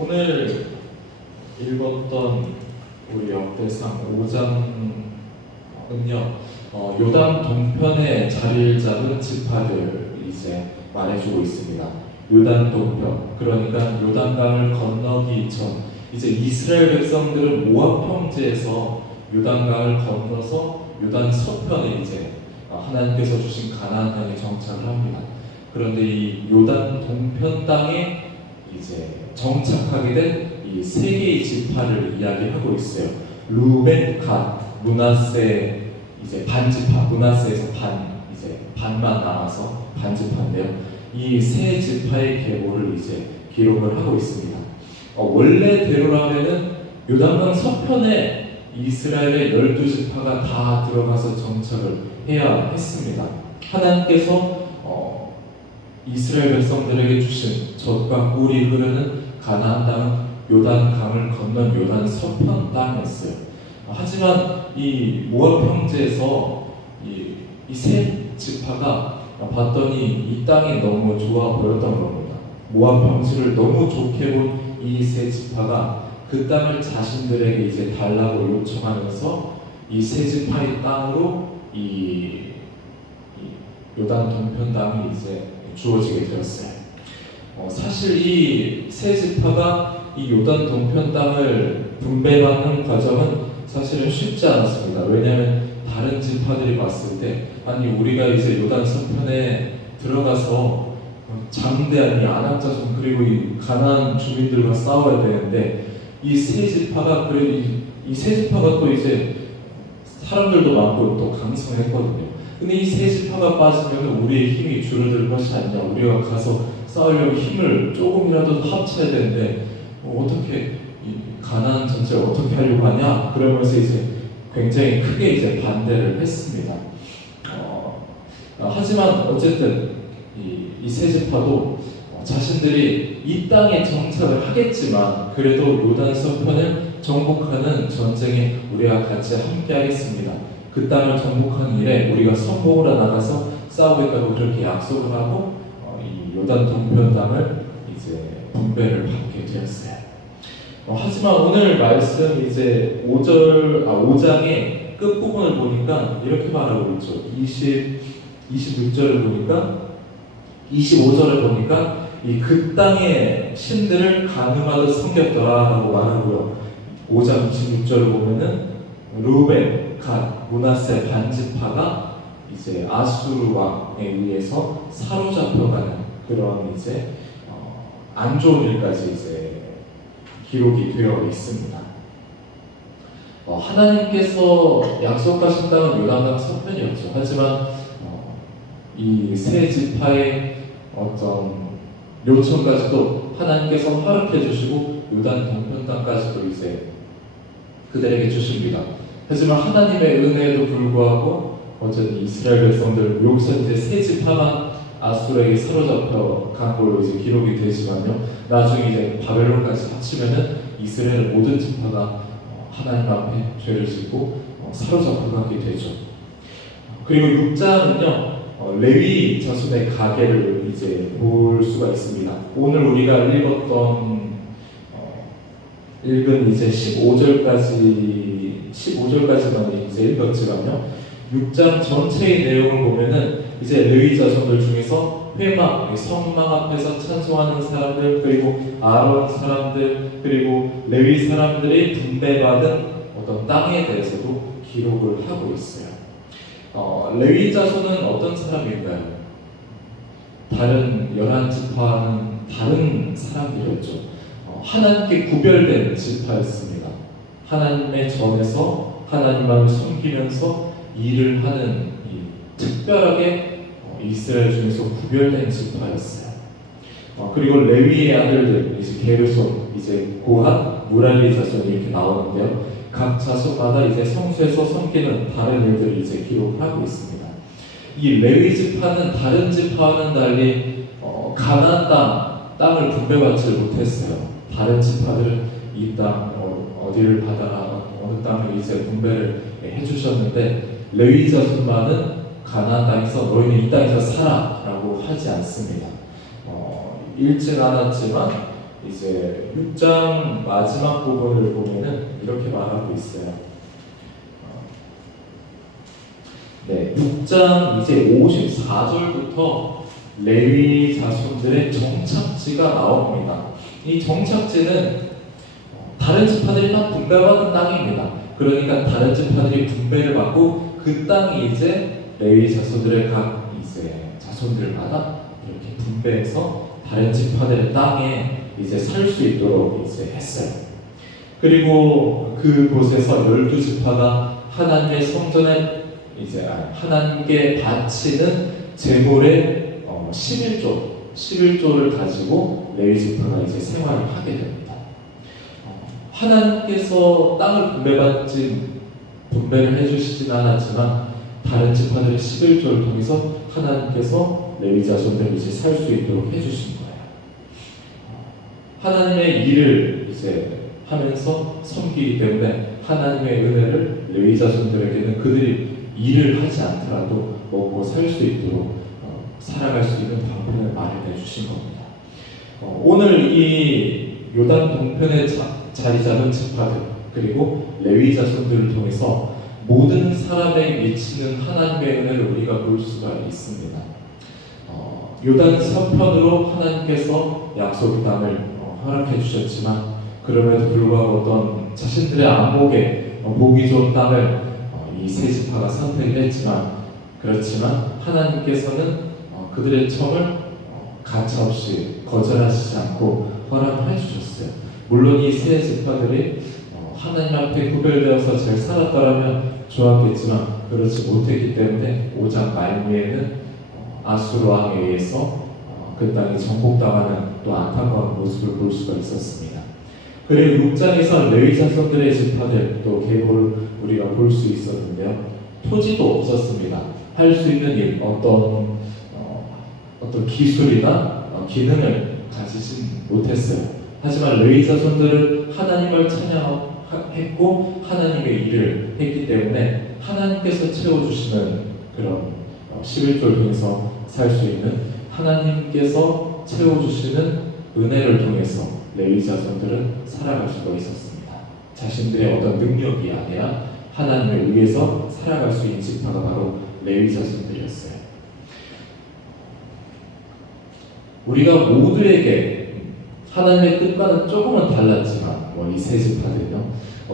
오늘 읽었던 우리 역대상 5장은요, 요단 동편에 자리를 잡은 지파들 이제 말해주고 있습니다. 요단 동편, 그러니까 요단강을 건너기 전, 이제 이스라엘 백성들은 모압 평지에서 요단강을 건너서 요단 서편에 이제 하나님께서 주신 가나안 땅에 정착을 합니다. 그런데 이 요단 동편 땅에 이제 정착하게 된 이 세 개의 지파를 이야기하고 있어요. 루벤, 갓, 므낫세 이제 반지파, 므낫세에서 이제 반만 남아서 반지파인데요. 이 세 지파의 계보를 이제 기록을 하고 있습니다. 원래대로라면은 요단강 서편에 이스라엘의 12지파가 다 들어가서 정착을 해야 했습니다. 하나님께서 이스라엘 백성들에게 주신 젖과 꿀이 흐르는 가나안 땅은 요단강을 건넌 요단 서편 땅이었어요. 하지만 이 모압 평지에서 이 세 지파가 봤더니 이 땅이 너무 좋아 보였던 겁니다. 모압 평지를 너무 좋게 본 이 세 지파가 그 땅을 자신들에게 이제 달라고 요청하면서 이 세 지파의 땅으로 이 요단 동편 땅이 이제 주어지게 되었어요. 사실 이 세 지파가 이 요단 동편 땅을 분배받는 과정은 사실은 쉽지 않았습니다. 왜냐하면 다른 지파들이 봤을 때 아니 우리가 이제 요단 서편에 들어가서 장대한 이 아낙 자손 그리고 이 가나안 주민들과 싸워야 되는데 이 세 지파가 그리고 이 세 지파가 또 이제 사람들도 많고 또 강성했거든요. 근데 이 세 지파가 빠지면 우리의 힘이 줄어들 것이 아니냐. 우리가 가서 싸우려면 힘을 조금이라도 합쳐야 되는데 어떻게 이 가나안 전체를 어떻게 하려고 하냐. 그러면서 이제 굉장히 크게 이제 반대를 했습니다. 하지만 어쨌든 이 세 지파도 자신들이 이 땅에 정착을 하겠지만 그래도 요단 서편을 정복하는 전쟁에 우리가 같이 함께하겠습니다. 그 땅을 정복하는 일에 우리가 선봉으로 나가서 싸우겠다고 그렇게 약속을 하고 이 요단 동편 땅을 이제 분배를 받게 되었어요. 하지만 오늘 말씀 이제 5장의 끝부분을 보니까 이렇게 말하고 있죠. 26절을 보니까 25절을 보니까 이 그 땅의 신들을 가늠하듯 섬겼더라라고 말하고요. 5장 26절을 보면은 루벤, 갓, 므낫세 반지파가 이제 아수르 왕에 의해서 사로잡혀가는 그런 이제 안 좋은 일까지 이제 기록이 되어 있습니다. 하나님께서 약속하신 땅은 요단강 서편이었죠. 하지만 이 세 지파의 어떤 요청까지도 하나님께서 허락해 주시고 요단 동편 땅까지도 이제 그들에게 주십니다. 하지만 하나님의 은혜에도 불구하고 어쨌든 이스라엘 백성들 여기서 이제 세 지파만 아수르에게 사로잡혀 간 걸로 이제 기록이 되지만요. 나중에 이제 바벨론까지 합치면은 이스라엘 모든 지파가 하나님 앞에 죄를 짓고 사로잡혀 가게 되죠. 그리고 6장은요. 레위 자손의 가계를 이제 볼 수가 있습니다. 오늘 우리가 읽은 이제 15절까지만 이제 읽었지만요. 6장 전체의 내용을 보면은 이제 레위 자손들 중에서 회막, 성막 앞에서 찬송하는 사람들, 그리고 아론 사람들, 그리고 레위 사람들이 분배받은 어떤 땅에 대해서도 기록을 하고 있어요. 레위 자손은 어떤 사람일까요? 다른 11지파는 다른 사람들이었죠. 하나님께 구별된 지파였습니다. 하나님의 전에서 하나님만을 섬기면서 일을 하는 특별하게 이스라엘 중에서 구별된 지파였어요. 그리고 레위의 아들들, 이제 게르손, 이제 고핫, 무랄리 자손 이렇게 나오는데요. 각 자손마다 이제 성소에서 섬기는 다른 일들을 이제 기록하고 있습니다. 이 레위 지파는 다른 지파와는 달리 가나안 땅을 분배받지 못했어요. 다른 지파들은 이 땅 어디를 받아라 어느 땅을 이제 분배를 해주셨는데 레위 자손만은 가나안 땅에서 너희는 이 땅에서 살아라고 하지 않습니다. 읽진 않았지만 이제 6장 마지막 부분을 보면은 이렇게 말하고 있어요. 네, 6장 이제 54절부터 레위 자손들의 정착지가 나옵니다. 이 정착지는 다른 지파들이 다 분배받은 땅입니다. 그러니까 다른 지파들이 분배를 받고 그 땅이 이제 레위 자손들의 각 이제 자손들마다 이렇게 분배해서 다른 지파들의 땅에 이제 살 수 있도록 이제 했어요. 그리고 그곳에서 12지파가 하나님의 성전에 이제 하나님께 바치는 제물의 11조를 가지고 레위 지파가 이제 생활을 하게 됩니다. 하나님께서 땅을 분배를 해주시진 않았지만 다른 지파들의 11조를 통해서 하나님께서 레위 자손들을 이제 살 수 있도록 해주신 거예요. 하나님의 일을 이제 하면서 섬기기 때문에 하나님의 은혜를 레위 자손들에게는 그들이 일을 하지 않더라도 먹고 살 수 있도록 살아갈 수 있는 방편을 마련해 주신 겁니다. 오늘 이 요단 동편에 자리 잡은 지파들 그리고 레위 자손들을 통해서 모든 사람에게 미치는 하나님의 은혜를 우리가 볼 수가 있습니다. 요단 서편으로 하나님께서 약속의 땅을 허락해 주셨지만 그럼에도 불구하고 어떤 자신들의 안목에 보기 좋은 땅을 이 세 지파가 선택을 했지만 그렇지만 하나님께서는 그들의 청을 가차없이 거절하시지 않고 허락을 해주셨어요. 물론 이 세 지파들이 하나님 앞에 구별되어서 잘 살았더라면 좋았겠지만 그렇지 못했기 때문에 5장 말미에는 아수르 왕에 의해서 그 땅이 정복당하는 또 안타까운 모습을 볼 수가 있었습니다. 그리고 6장에서 레위 자손들의 지파들 또 계보를 우리가 볼 수 있었는데요. 토지도 없었습니다. 할 수 있는 일, 어떤 기술이나 기능을 가지진 못했어요. 하지만 레위 자손들은 하나님을 찬양했고 하나님의 일을 했기 때문에 하나님께서 채워주시는 그런 11조를 통해서 살 수 있는 하나님께서 채워주시는 은혜를 통해서 레위 자손들은 살아갈 수가 있었습니다. 자신들의 어떤 능력이 아니라 하나님에 의해서 살아갈 수 있는 지파가 바로 레위 자손들이었어요. 우리가 모두에게 하나님의 뜻과는 조금은 달랐지만 이 세 지파들은요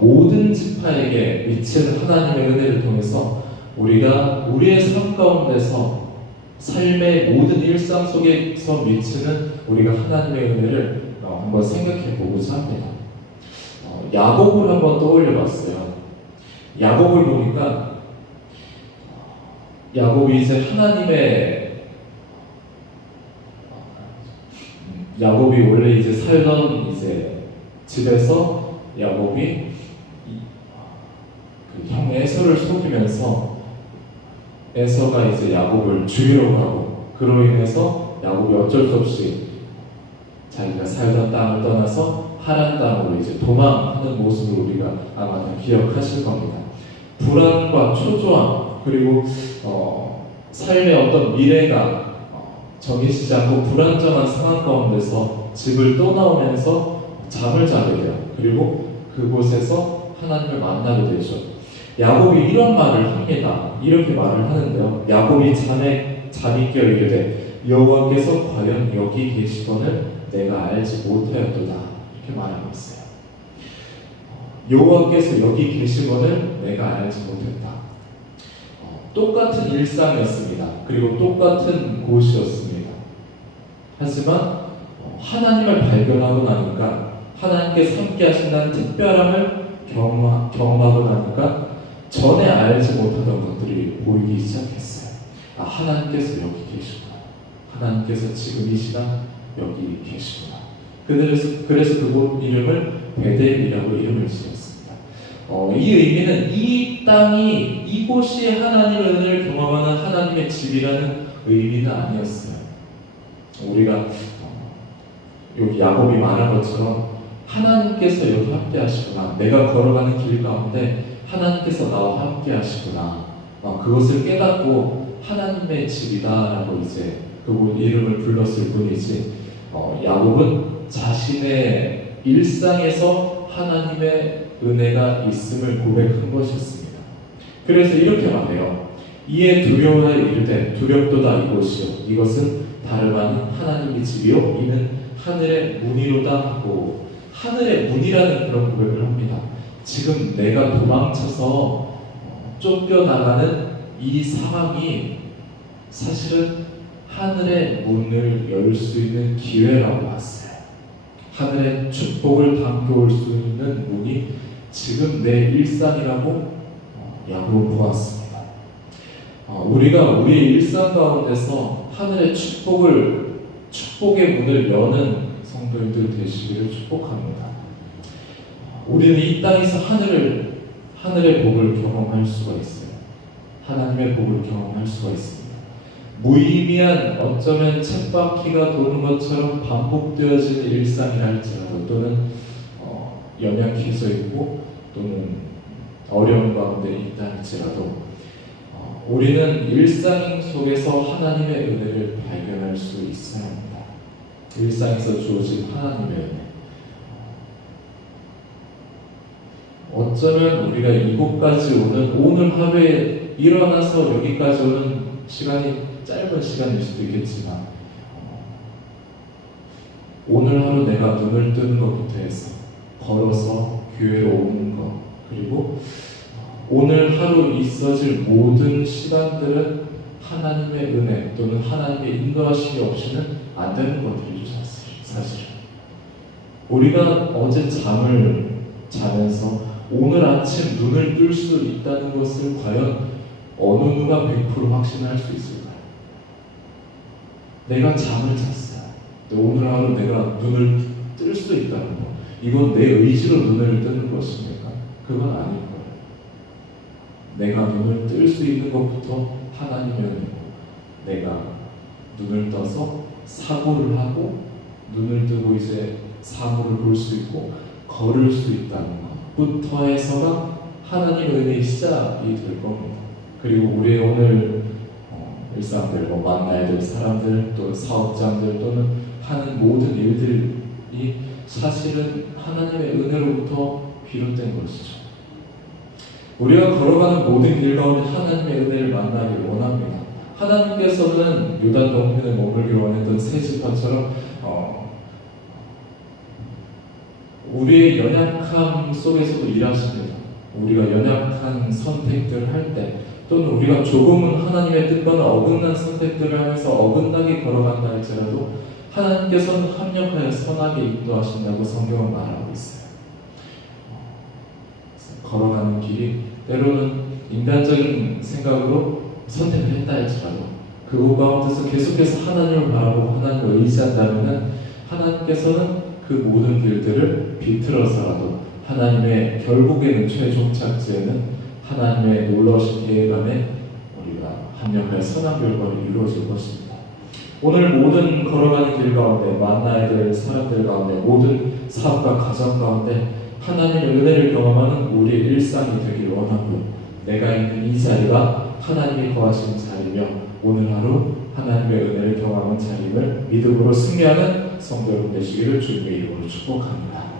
모든 지파에게 미치는 하나님의 은혜를 통해서 우리가 우리의 삶 가운데서 삶의 모든 일상 속에서 미치는 우리가 하나님의 은혜를 한번 생각해 보고자 합니다. 야곱을 한번 떠올려 봤어요. 야곱을 보니까 야곱이 이제 야곱이 원래 이제 살던 이제 집에서 야곱이 그 형 에서를 속이면서 에서가 이제 야곱을 죽이려고 하고 그로 인해서 야곱이 어쩔 수 없이 자기가 살던 땅을 떠나서 하란 땅으로 이제 도망하는 모습을 우리가 아마 다 기억하실 겁니다. 불안과 초조함 그리고 삶의 어떤 미래가 정해지지 않고 불안정한 상황 가운데서 집을 떠나오면서 잠을 자게 돼요. 그리고 그곳에서 하나님을 만나게 되죠. 야곱이 이런 말을 합니다. 이렇게 말을 하는데요. 야곱이 잠이 깨어 이르되 여호와께서 과연 여기 계시거늘 내가 알지 못하였도다 이렇게 말하고 있어요. 여호와께서 여기 계시거늘 내가 알지 못했다. 똑같은 일상이었습니다. 그리고 똑같은 곳이었습니다. 하지만 하나님을 발견하고 나니까 하나님께서 함께 하신다는 특별함을 경험하고 나니까 전에 알지 못하던 것들이 보이기 시작했어요. 하나님께서 여기 계시구나. 하나님께서 지금 이 시간 여기 계시구나. 그래서 그곳 이름을 베델이라고 이름을 지었습니다. 이 의미는 이 땅이 이곳이 하나님의 은혜를 경험하는 하나님의 집이라는 의미는 아니었어요. 우리가 여기 야곱이 말한 것처럼 하나님께서 여기 함께 하시구나. 내가 걸어가는 길 가운데 하나님께서 나와 함께 하시구나. 그것을 깨닫고 하나님의 집이다라고 이제 그곳 이름을 불렀을 뿐이지 야곱은 자신의 일상에서 하나님의 은혜가 있음을 고백한 것이었습니다. 그래서 이렇게 말해요. 이에 두려워하여 이르되 두렵도다 이곳이요 이것은 다름 아닌 하나님의 집이요 이는 하늘의 문이로다 하고, 하늘의 문이라는 그런 고백을 합니다. 지금 내가 도망쳐서 쫓겨나가는 이 상황이 사실은 하늘의 문을 열 수 있는 기회라고 봤어요. 하늘의 축복을 담겨올 수 있는 문이 지금 내 일상이라고 야곱 보았습니다. 우리가 우리의 일상 가운데서 하늘의 축복의 문을 여는 성도들 되시기를 축복합니다. 우리는 이 땅에서 하늘의 복을 경험할 수가 있어요. 하나님의 복을 경험할 수가 있습니다. 무의미한 어쩌면 쳇바퀴가 도는 것처럼 반복되어지는 일상이라 할지라도, 또는 연약해져 있고 또는 어려운 가운데 있다 할지라도 우리는 일상 속에서 하나님의 은혜를 발견할 수 있어야 합니다. 일상에서 주어진 하나님의 은혜. 어쩌면 우리가 이곳까지 오늘 하루에 일어나서 여기까지 오는 시간이 짧은 시간일 수도 있겠지만, 오늘 하루 내가 눈을 뜨는 것부터 해서 걸어서 교회로 오는 것, 그리고 오늘 하루 있어질 모든 시간들은 하나님의 은혜 또는 하나님의 인도하심이 없이는 안 되는 것들이죠. 사실은 우리가 어제 잠을 자면서 오늘 아침 눈을 뜰 수 있다는 것을 과연 어느 누가 100% 확신할 수 있을까요? 내가 잠을 잤어요. 오늘 하루 내가 눈을 뜰 수 있다는 것, 이건 내 의지로 눈을 뜨는 것입니까? 그건 아닐 거예요. 내가 눈을 뜰 수 있는 것부터 하나님의 은혜고, 내가 눈을 떠서 사고를 하고 눈을 뜨고 이제 사물을 볼 수 있고 걸을 수 있다는 것부터 해서가 하나님의 은혜의 시작이 될 겁니다. 그리고 우리의 오늘 일상들, 만나야 될 사람들, 또 사업장들, 또는 하는 모든 일들이 사실은 하나님의 은혜로부터 비롯된 것이죠. 우리가 걸어가는 모든 길 가운데 하나님의 은혜를 만나기를 원합니다. 하나님께서는 요단 동편에 머물기 원했던 세 지파처럼 우리의 연약함 속에서도 일하십니다. 우리가 연약한 선택들을 할 때, 또는 우리가 조금은 하나님의 뜻과는 어긋난 선택들을 하면서 어긋나게 걸어간다 할지라도 하나님께서는 합력하여 선하게 인도하신다고 성경은 말하고 있어요. 걸어가는 길이 때로는 인간적인 생각으로 선택을 했다 할지라도 그 가운데서 계속해서 하나님을 바라보고 하나님을 의지한다면 하나님께서는 그 모든 길들을 비틀어서라도 하나님의 결국에는 최종 착지에는 하나님의 놀라우신 계획 안에 우리가 합력하여 선한 결과를 이루어질 것입니다. 오늘 모든 걸어가는 길 가운데, 만나야 될 사람들 가운데, 모든 사업과 가정 가운데 하나님의 은혜를 경험하는 우리의 일상이 되길 원하고요. 내가 있는 이 자리가 하나님이 거하시는 자리며 오늘 하루 하나님의 은혜를 경험하는 자리임을 믿음으로 승리하는 성도 여러분 되시기를 주님의 이름으로 축복합니다.